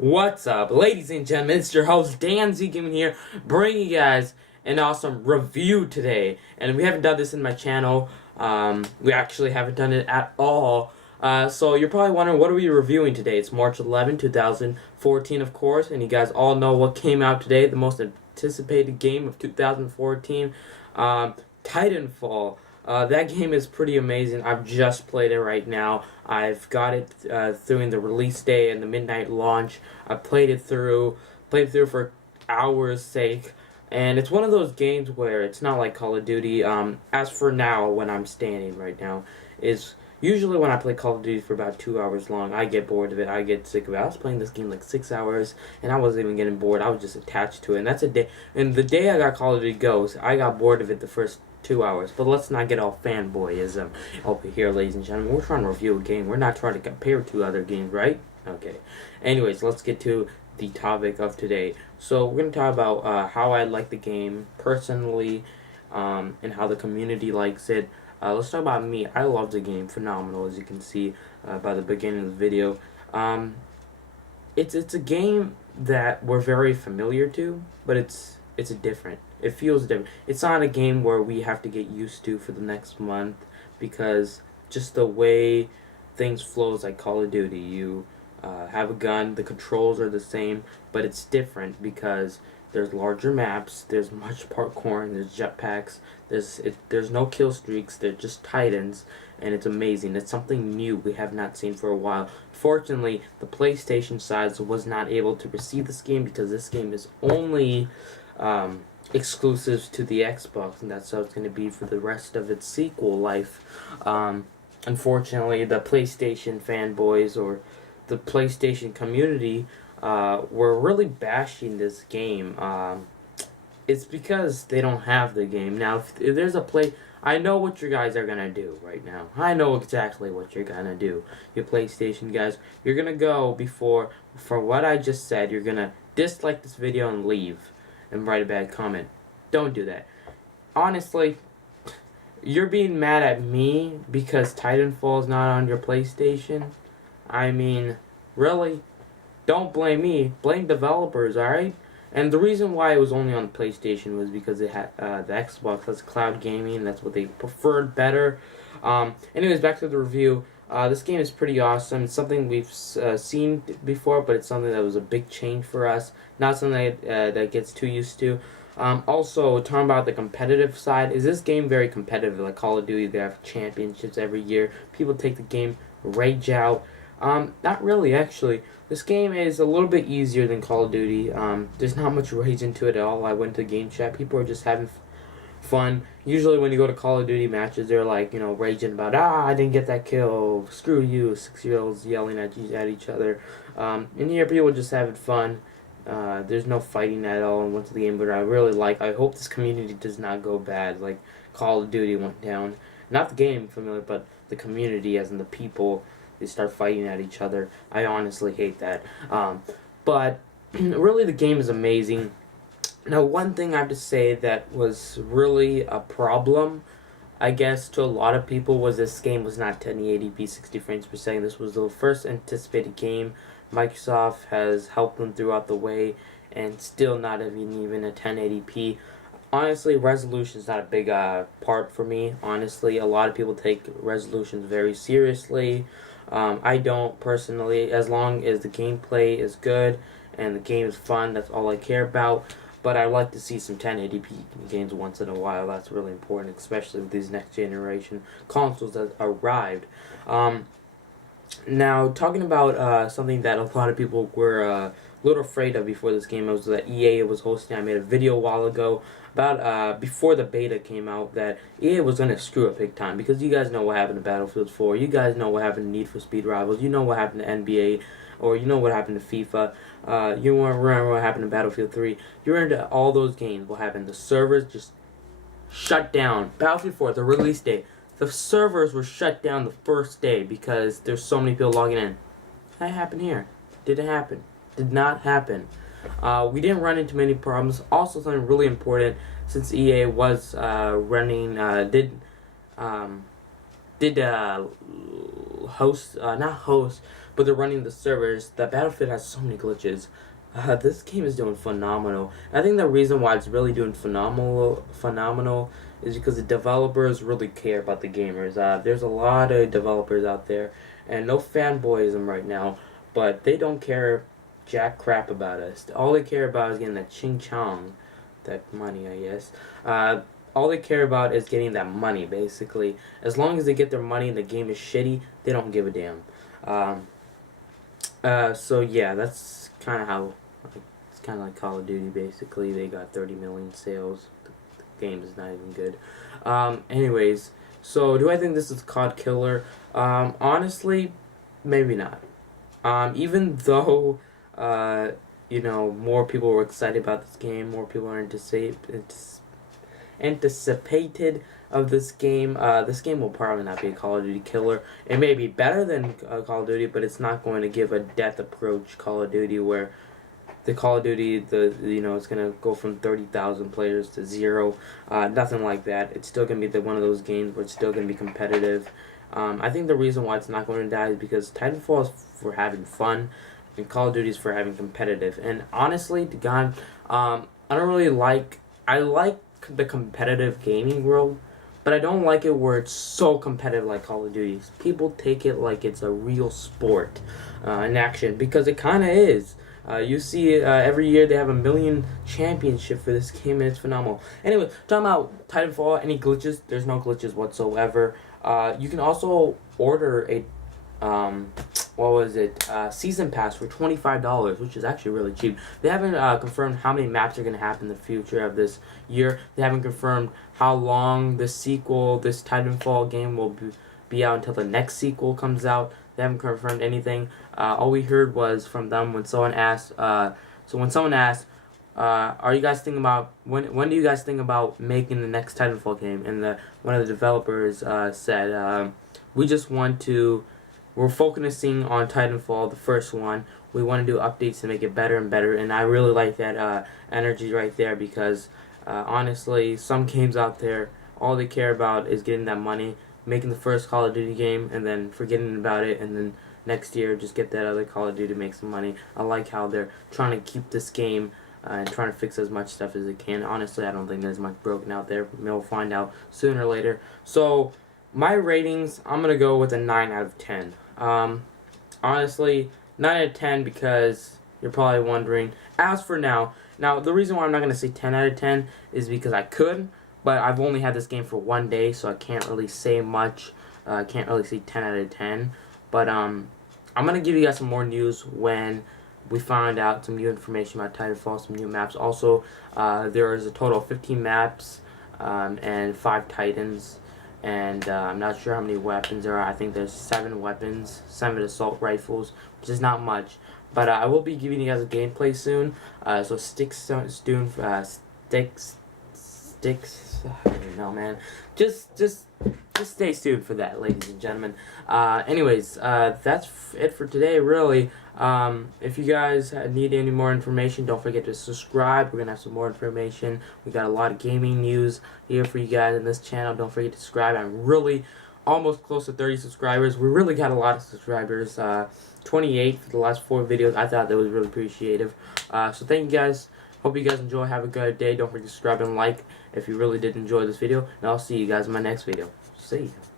What's up, ladies and gentlemen? It's your host Dan Z Gaming here, bringing you guys an awesome review today. And we haven't done this in my channel. We actually haven't done it at all. So you're probably wondering, what are we reviewing today? It's March 11, 2014, of course, and you guys all know what came out today, the most anticipated game of 2014, Titanfall. That game is pretty amazing. I've just played it right now. I've got it through the release day and the midnight launch. I played it through for hours' sake. And it's one of those games where it's not like Call of Duty. As for now, when I'm standing right now, is usually when I play Call of Duty for about 2 hours long, I get bored of it. I get sick of it. I was playing this game like 6 hours, and I wasn't even getting bored. I was just attached to it. And that's a day. And the day I got Call of Duty Ghosts, I got bored of it the first 2 hours. But let's not get all fanboyism over here, ladies and gentlemen. We're trying to review a game. We're not trying to compare to other games, right? Okay. Anyways, let's get to the topic of today. So we're going to talk about how I like the game personally, and how the community likes it. Let's talk about me. I love the game. Phenomenal, as you can see by the beginning of the video. It's a game that we're very familiar to, but it's different. It feels different. It's not a game where we have to get used to for the next month, because just the way things flows like Call of Duty. You have a gun, the controls are the same, but it's different because there's larger maps, there's much parkour, and there's jetpacks, there's no kill streaks, they're just Titans, and it's amazing. It's something new we have not seen for a while. Fortunately, the PlayStation side was not able to receive this game because this game is only exclusives to the Xbox, and that's how it's going to be for the rest of its sequel life. Unfortunately, the PlayStation fanboys or the PlayStation community were really bashing this game. It's because they don't have the game. Now, if there's a I know what you guys are going to do right now. I know exactly what you're going to do. You PlayStation guys, you're going to go for what I just said, you're going to dislike this video and leave and write a bad comment. Don't do that. Honestly, you're being mad at me because Titanfall is not on your PlayStation. I mean, really? Don't blame me. Blame developers, alright? And the reason why it was only on the PlayStation was because it had the Xbox has cloud gaming. That's what they preferred better. Anyways, back to the review. This game is pretty awesome. It's something we've seen before, but it's something that was a big change for us. Not something that gets too used to. Also, talking about the competitive side, is this game very competitive? Like Call of Duty, they have championships every year. People take the game, rage out. Not really, actually. This game is a little bit easier than Call of Duty. There's not much rage into it at all. I went to game chat. People are just having fun. Usually when you go to Call of Duty matches, they're like, raging about, I didn't get that kill, screw you, 6-year-olds yelling at each other. And here people are just having fun. There's no fighting at all in the game, but I really I hope this community does not go bad like Call of Duty went down. Not the game familiar, but the community, as in the people. They start fighting at each other. I honestly hate that. But really, the game is amazing. Now, one thing I have to say that was really a problem, I guess, to a lot of people was this game was not 1080p 60 frames per second. This was the first anticipated game. Microsoft has helped them throughout the way, and still not even a 1080p. Honestly, resolution is not a big part for me. Honestly, a lot of people take resolutions very seriously. I don't personally. As long as the gameplay is good and the game is fun, that's all I care about. But I like to see some 1080p games once in a while. That's really important, especially with these next generation consoles that arrived. Now, talking about something that a lot of people were a little afraid of before this game, was that EA was hosting. I made a video a while ago about before the beta came out that EA was going to screw up big time, because you guys know what happened to Battlefield 4, you guys know what happened to Need for Speed Rivals, you know what happened to NBA, or you know what happened to FIFA, you remember what happened to Battlefield 3, you remember all those games, what happened, the servers just shut down. Battlefield 4, the release date, the servers were shut down the first day because there's so many people logging in. That happened here. Didn't happen. Did not happen. We didn't run into many problems. Also, something really important, since EA was host, not host, but they're running the servers. The Battlefield has so many glitches. This game is doing phenomenal. I think the reason why it's really doing phenomenal is because the developers really care about the gamers. There's a lot of developers out there, and no fanboyism right now, but they don't care jack crap about us. All they care about is getting that ching chong, that money, I guess. All they care about is getting that money, basically. As long as they get their money and the game is shitty, they don't give a damn. So yeah, that's kind of how, it's kind of like Call of Duty, basically. They got 30 million sales. The game is not even good. Anyways, so do I think this is COD killer? Honestly, maybe not. Even though, you know, more people were excited about this game, more people are anticipated of this game will probably not be a Call of Duty killer. It may be better than Call of Duty, but it's not going to give a death approach Call of Duty where the Call of Duty, it's gonna go from 30,000 players to 0. Nothing like that. It's still gonna be one of those games where it's still gonna be competitive. I think the reason why it's not going to die is because Titanfall is for having fun, and Call of Duty is for having competitive. And honestly, to God, I don't really like. I like the competitive gaming world, but I don't like it where it's so competitive like Call of Duty. People take it like it's a real sport in action, because it kind of is. You see every year they have a million championship for this game, and it's phenomenal. Anyway, talking about Titanfall, any glitches? There's no glitches whatsoever. You can also order a season pass for $25, which is actually really cheap. They haven't confirmed how many maps are going to happen in the future of this year. They haven't confirmed how long this Titanfall game will be out until the next sequel comes out. They haven't confirmed anything. All we heard was from them when someone asked, are you guys thinking about, when do you guys think about making the next Titanfall game? And one of the developers said, we're focusing on Titanfall, the first one. We want to do updates to make it better and better. And I really like that energy right there, because honestly, some games out there, all they care about is getting that money, making the first Call of Duty game, and then forgetting about it, and then next year just get that other Call of Duty to make some money. I like how they're trying to keep this game and trying to fix as much stuff as they can. Honestly, I don't think there's much broken out there. We'll find out sooner or later. So, my ratings, I'm going to go with a 9 out of 10. Honestly, 9 out of 10, because you're probably wondering, as for now, the reason why I'm not going to say 10 out of 10 is because I could, but I've only had this game for 1 day, so I can't really say much. I can't really say 10 out of 10. But I'm going to give you guys some more news when we find out some new information about Titanfall, some new maps. Also, there is a total of 15 maps and 5 Titans. And I'm not sure how many weapons there are. I think there's 7 weapons, 7 assault rifles, which is not much. But I will be giving you guys a gameplay soon. So sticks. I don't know, man. Just stay tuned for that, ladies and gentlemen. Anyways, that's it for today, really. If you guys need any more information, don't forget to subscribe. We're gonna have some more information. We got a lot of gaming news here for you guys in this channel. Don't forget to subscribe. I'm really almost close to 30 subscribers. We really got a lot of subscribers. 28 for the last 4 videos. I thought that was really appreciative. So thank you guys. Hope you guys enjoy. Have a good day. Don't forget to subscribe and like if you really did enjoy this video. And I'll see you guys in my next video. See ya.